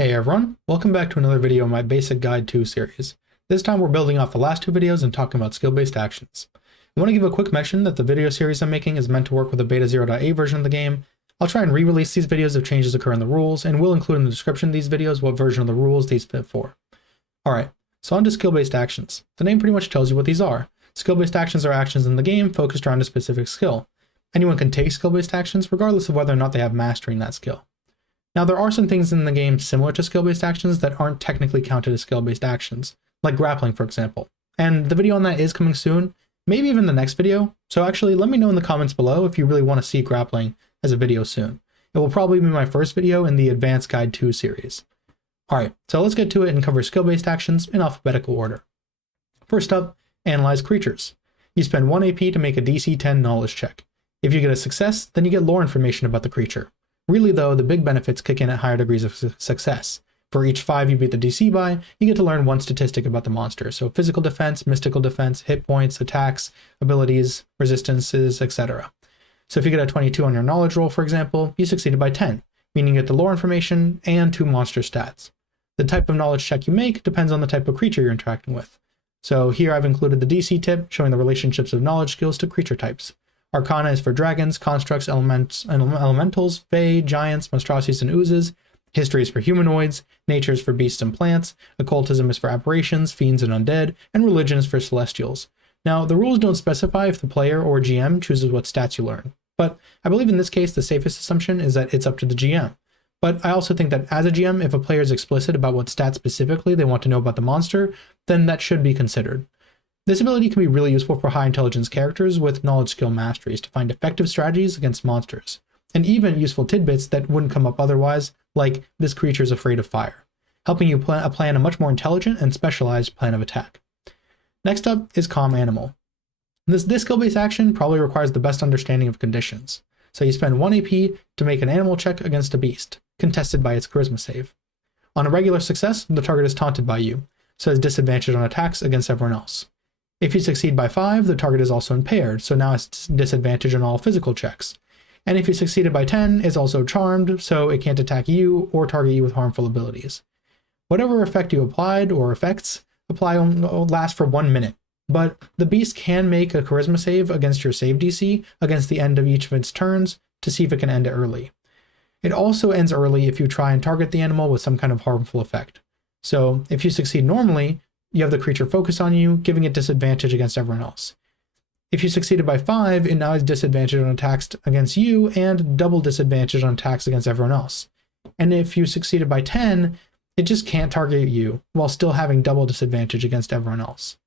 Hey everyone, welcome back to another video in my Basic Guide 2 series. This time we're building off the last two videos and talking about skill-based actions. I want to give a quick mention that the video series I'm making is meant to work with a beta 0.8 version of the game. I'll try and re-release these videos if changes occur in the rules, and we'll include in the description of these videos what version of the rules these fit for. Alright, so on to skill-based actions. The name pretty much tells you what these are. Skill-based actions are actions in the game focused around a specific skill. Anyone can take skill-based actions regardless of whether or not they have mastery in that skill. Now, there are some things in the game similar to skill-based actions that aren't technically counted as skill-based actions, like grappling, for example. And the video on that is coming soon, maybe even the next video. So actually, let me know in the comments below if you really want to see grappling as a video soon. It will probably be my first video in the Advanced Guide 2 series. Alright, so let's get to it and cover skill-based actions in alphabetical order. First up, analyze creatures. You spend 1 AP to make a DC10 knowledge check. If you get a success, then you get lore information about the creature. Really though, the big benefits kick in at higher degrees of success. For each 5 you beat the DC by, you get to learn one statistic about the monster, so physical defense, mystical defense, hit points, attacks, abilities, resistances, etc. So if you get a 22 on your knowledge roll, for example, you succeeded by 10, meaning you get the lore information and 2 monster stats. The type of knowledge check you make depends on the type of creature you're interacting with. So here I've included the DC tip showing the relationships of knowledge skills to creature types. Arcana is for dragons, constructs, elementals, fae, giants, monstrosities, and oozes. History is for humanoids. Nature is for beasts and plants. Occultism is for aberrations, fiends, and undead. And religion is for celestials. Now, the rules don't specify if the player or GM chooses what stats you learn, but I believe in this case the safest assumption is that it's up to the GM. But I also think that as a GM, if a player is explicit about what stats specifically they want to know about the monster, then that should be considered. This ability can be really useful for high intelligence characters with knowledge skill masteries to find effective strategies against monsters, and even useful tidbits that wouldn't come up otherwise, like this creature is afraid of fire, helping you plan a much more intelligent and specialized plan of attack. Next up is Calm Animal. This skill-based action probably requires the best understanding of conditions, so you spend 1 AP to make an animal check against a beast, contested by its charisma save. On a regular success, the target is taunted by you, so has disadvantage on attacks against everyone else. If you succeed by 5, the target is also impaired, so now it's disadvantage on all physical checks. And if you succeeded by 10, it's also charmed, so it can't attack you or target you with harmful abilities. Whatever effect you applied or effects apply will last for 1 minute, but the beast can make a charisma save against your save DC against the end of each of its turns to see if it can end it early. It also ends early if you try and target the animal with some kind of harmful effect. So if you succeed normally, you have the creature focus on you, giving it disadvantage against everyone else. If you succeeded by 5, it now has disadvantage on attacks against you and double disadvantage on attacks against everyone else. And if you succeeded by 10, it just can't target you while still having double disadvantage against everyone else.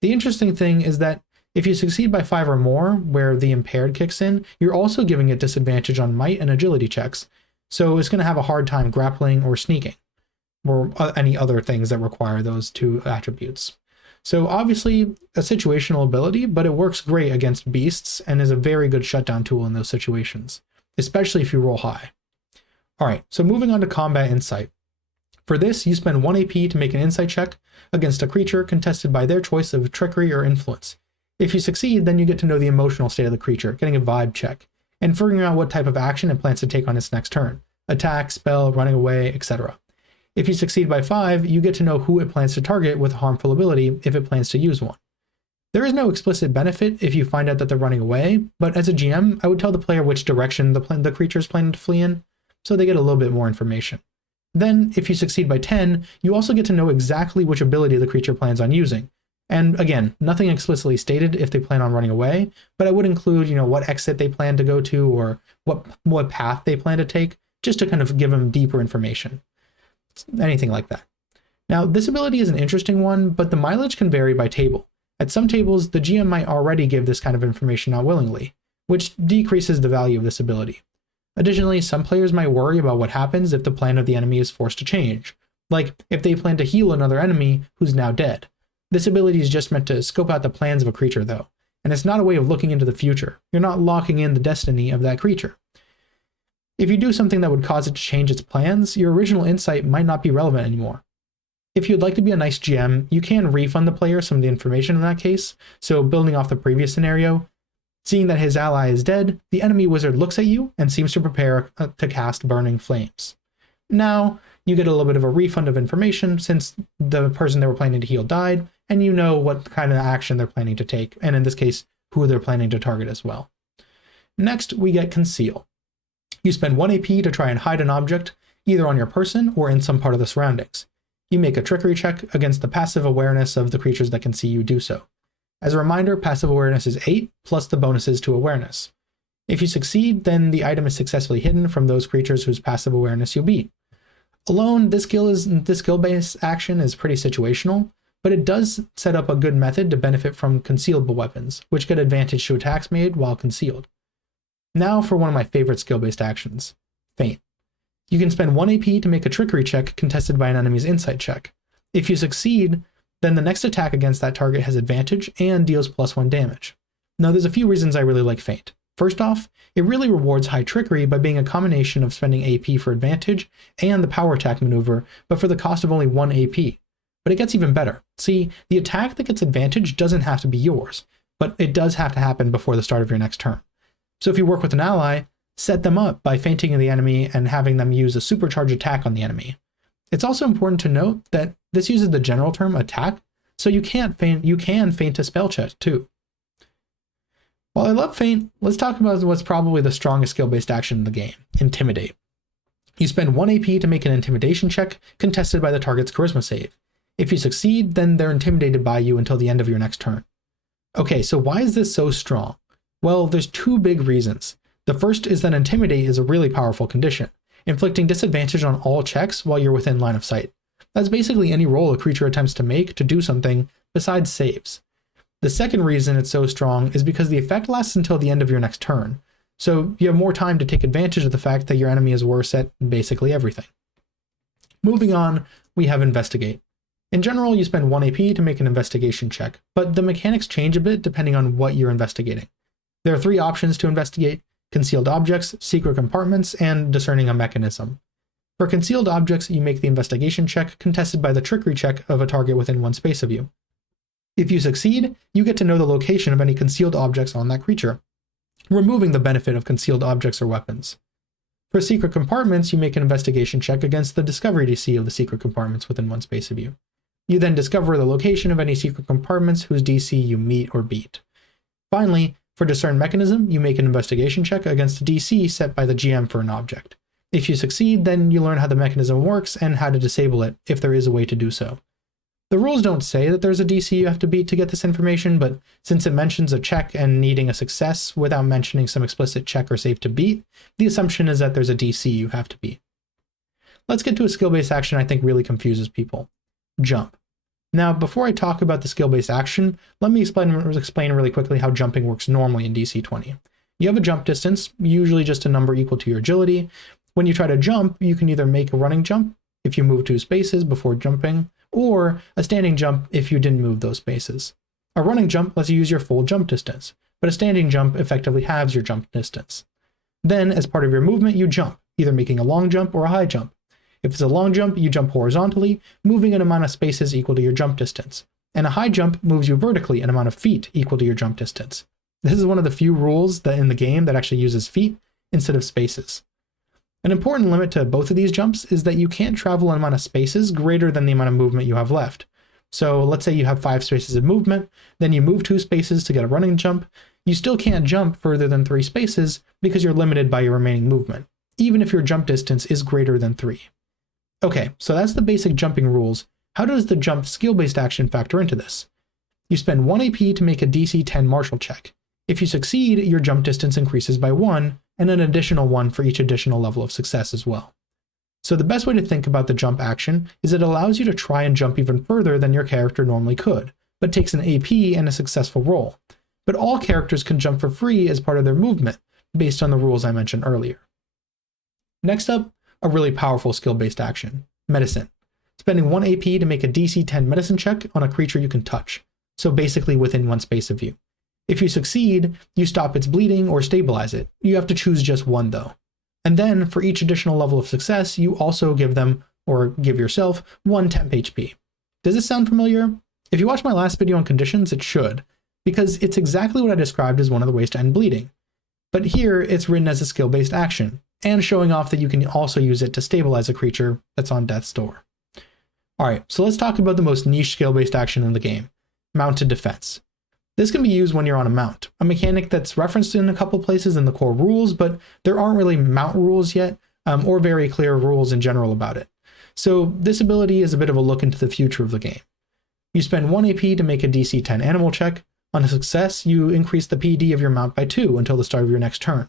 The interesting thing is that if you succeed by 5 or more, where the impaired kicks in, you're also giving it disadvantage on might and agility checks, so it's going to have a hard time grappling or sneaking, or any other things that require those 2 attributes. So obviously a situational ability, but it works great against beasts and is a very good shutdown tool in those situations, especially if you roll high. Alright, so moving on to combat insight. For this, you spend 1 AP to make an insight check against a creature contested by their choice of trickery or influence. If you succeed, then you get to know the emotional state of the creature, getting a vibe check, and figuring out what type of action it plans to take on its next turn. Attack, spell, running away, etc. If you succeed by 5, you get to know who it plans to target with a harmful ability if it plans to use one. There is no explicit benefit if you find out that they're running away, but as a GM, I would tell the player which direction the creature is planning to flee in, so they get a little bit more information. Then, if you succeed by 10, you also get to know exactly which ability the creature plans on using. And again, nothing explicitly stated if they plan on running away, but I would include, what exit they plan to go to or what path they plan to take, just to kind of give them deeper information. Anything like that. Now, this ability is an interesting one, but the mileage can vary by table. At some tables, the GM might already give this kind of information not willingly, which decreases the value of this ability. Additionally, some players might worry about what happens if the plan of the enemy is forced to change, like if they plan to heal another enemy who's now dead. This ability is just meant to scope out the plans of a creature though, and it's not a way of looking into the future. You're not locking in the destiny of that creature. If you do something that would cause it to change its plans, your original insight might not be relevant anymore. If you'd like to be a nice GM, you can refund the player some of the information in that case, so building off the previous scenario, seeing that his ally is dead, the enemy wizard looks at you and seems to prepare to cast Burning Flames. Now, you get a little bit of a refund of information since the person they were planning to heal died, and you know what kind of action they're planning to take, and in this case, who they're planning to target as well. Next, we get Conceal. You spend 1 AP to try and hide an object, either on your person or in some part of the surroundings. You make a trickery check against the passive awareness of the creatures that can see you do so. As a reminder, passive awareness is 8 plus the bonuses to awareness. If you succeed, then the item is successfully hidden from those creatures whose passive awareness you beat. Alone, this skill-based action is pretty situational, but it does set up a good method to benefit from concealable weapons, which get advantage to attacks made while concealed. Now for one of my favorite skill-based actions, Feint. You can spend 1 AP to make a trickery check contested by an enemy's insight check. If you succeed, then the next attack against that target has advantage and deals +1 damage. Now there's a few reasons I really like Feint. First off, it really rewards high trickery by being a combination of spending AP for advantage and the power attack maneuver, but for the cost of only 1 AP. But it gets even better. See, the attack that gets advantage doesn't have to be yours, but it does have to happen before the start of your next turn. So if you work with an ally, set them up by feinting the enemy and having them use a supercharged attack on the enemy. It's also important to note that this uses the general term attack, so you can feint a spell check too. While I love Feint, let's talk about what's probably the strongest skill-based action in the game, Intimidate. You spend 1 AP to make an intimidation check contested by the target's charisma save. If you succeed, then they're intimidated by you until the end of your next turn. Okay, so why is this so strong? Well, there's two big reasons. The first is that Intimidate is a really powerful condition, inflicting disadvantage on all checks while you're within line of sight. That's basically any roll a creature attempts to make to do something besides saves. The second reason it's so strong is because the effect lasts until the end of your next turn, so you have more time to take advantage of the fact that your enemy is worse at basically everything. Moving on, we have Investigate. In general, you spend 1 AP to make an investigation check, but the mechanics change a bit depending on what you're investigating. There are 3 options to investigate: concealed objects, secret compartments, and discerning a mechanism. For concealed objects, you make the investigation check contested by the trickery check of a target within 1 space of you. If you succeed, you get to know the location of any concealed objects on that creature, removing the benefit of concealed objects or weapons. For secret compartments, you make an investigation check against the discovery DC of the secret compartments within 1 space of you. You then discover the location of any secret compartments whose DC you meet or beat. Finally, for discern mechanism, you make an investigation check against a DC set by the GM for an object. If you succeed, then you learn how the mechanism works and how to disable it, if there is a way to do so. The rules don't say that there's a DC you have to beat to get this information, but since it mentions a check and needing a success without mentioning some explicit check or save to beat, the assumption is that there's a DC you have to beat. Let's get to a skill-based action I think really confuses people: Jump. Now, before I talk about the skill-based action, let me explain really quickly how jumping works normally in DC20. You have a jump distance, usually just a number equal to your agility. When you try to jump, you can either make a running jump if you move 2 spaces before jumping, or a standing jump if you didn't move those spaces. A running jump lets you use your full jump distance, but a standing jump effectively halves your jump distance. Then, as part of your movement, you jump, either making a long jump or a high jump. If it's a long jump, you jump horizontally, moving an amount of spaces equal to your jump distance, and a high jump moves you vertically an amount of feet equal to your jump distance. This is one of the few rules that in the game that actually uses feet instead of spaces. An important limit to both of these jumps is that you can't travel an amount of spaces greater than the amount of movement you have left. So let's say you have 5 spaces of movement, then you move 2 spaces to get a running jump. You still can't jump further than 3 spaces because you're limited by your remaining movement, even if your jump distance is greater than 3. Okay, so that's the basic jumping rules. How does the jump skill-based action factor into this? You spend 1 AP to make a DC10 martial check. If you succeed, your jump distance increases by 1, and an additional 1 for each additional level of success as well. So the best way to think about the jump action is it allows you to try and jump even further than your character normally could, but takes an AP and a successful roll. But all characters can jump for free as part of their movement, based on the rules I mentioned earlier. Next up, a really powerful skill-based action, Medicine. Spending 1 AP to make a DC10 medicine check on a creature you can touch, so basically within 1 space of you. If you succeed, you stop its bleeding or stabilize it. You have to choose just 1 though. And then, for each additional level of success, you also give them, or give yourself, 1 temp HP. Does this sound familiar? If you watched my last video on conditions, it should, because it's exactly what I described as one of the ways to end bleeding. But here, it's written as a skill-based action, and showing off that you can also use it to stabilize a creature that's on death's door. Alright, so let's talk about the most niche skill-based action in the game, mounted defense. This can be used when you're on a mount, a mechanic that's referenced in a couple places in the core rules, but there aren't really mount rules yet, or very clear rules in general about it. So this ability is a bit of a look into the future of the game. You spend 1 AP to make a DC10 animal check. On a success, you increase the PD of your mount by 2 until the start of your next turn.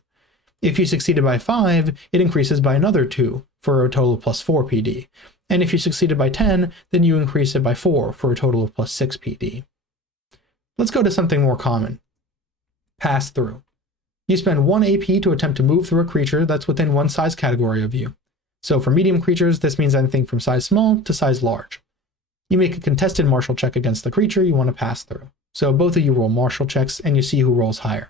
If you succeeded by 5, it increases by another 2 for a total of plus 4 PD. And if you succeeded by 10, then you increase it by 4 for a total of plus 6 PD. Let's go to something more common. Pass through. You spend 1 AP to attempt to move through a creature that's within one size category of you. So for medium creatures, this means anything from size small to size large. You make a contested martial check against the creature you want to pass through. So both of you roll martial checks and you see who rolls higher.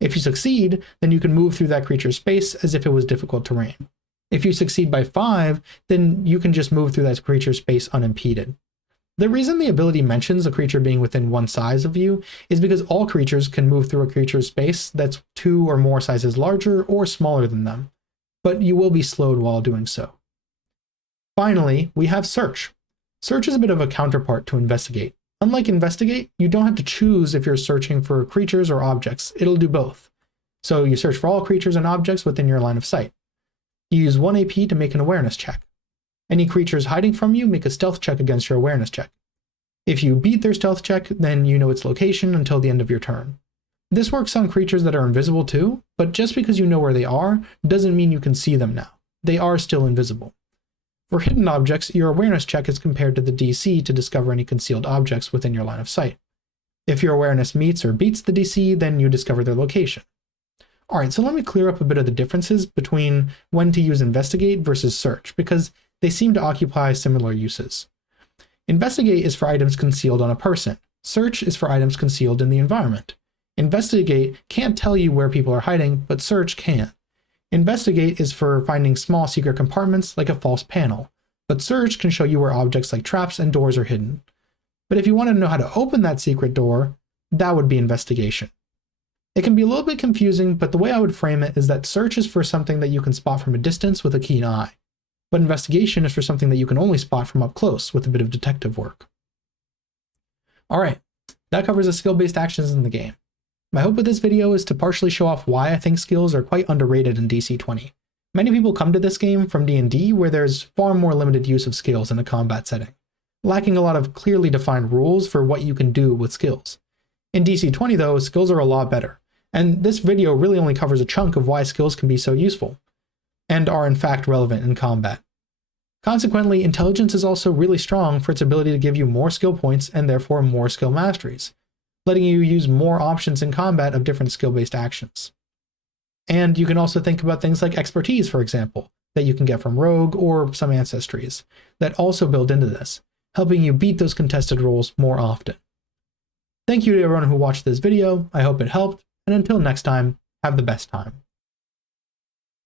If you succeed, then you can move through that creature's space as if it was difficult terrain. If you succeed by 5, then you can just move through that creature's space unimpeded. The reason the ability mentions a creature being within one size of you is because all creatures can move through a creature's space that's 2 or more sizes larger or smaller than them, but you will be slowed while doing so. Finally, we have search. Search is a bit of a counterpart to investigate. Unlike investigate, you don't have to choose if you're searching for creatures or objects. It'll do both. So you search for all creatures and objects within your line of sight. You use 1 AP to make an awareness check. Any creatures hiding from you make a stealth check against your awareness check. If you beat their stealth check, then you know its location until the end of your turn. This works on creatures that are invisible too, but just because you know where they are doesn't mean you can see them now. They are still invisible. For hidden objects, your awareness check is compared to the DC to discover any concealed objects within your line of sight. If your awareness meets or beats the DC, then you discover their location. Alright, so let me clear up a bit of the differences between when to use investigate versus search, because they seem to occupy similar uses. Investigate is for items concealed on a person. Search is for items concealed in the environment. Investigate can't tell you where people are hiding, but search can. Investigate is for finding small secret compartments like a false panel, but search can show you where objects like traps and doors are hidden. But if you want to know how to open that secret door, that would be investigation. It can be a little bit confusing, but the way I would frame it is that search is for something that you can spot from a distance with a keen eye, but investigation is for something that you can only spot from up close with a bit of detective work. Alright, that covers the skill-based actions in the game. My hope with this video is to partially show off why I think skills are quite underrated in DC20. Many people come to this game from D&D where there's far more limited use of skills in a combat setting, lacking a lot of clearly defined rules for what you can do with skills. In DC20 though, skills are a lot better, and this video really only covers a chunk of why skills can be so useful, and are in fact relevant in combat. Consequently, intelligence is also really strong for its ability to give you more skill points and therefore more skill masteries, letting you use more options in combat of different skill-based actions. And you can also think about things like expertise, for example, that you can get from rogue or some ancestries, that also build into this, helping you beat those contested roles more often. Thank you to everyone who watched this video, I hope it helped, and until next time, have the best time.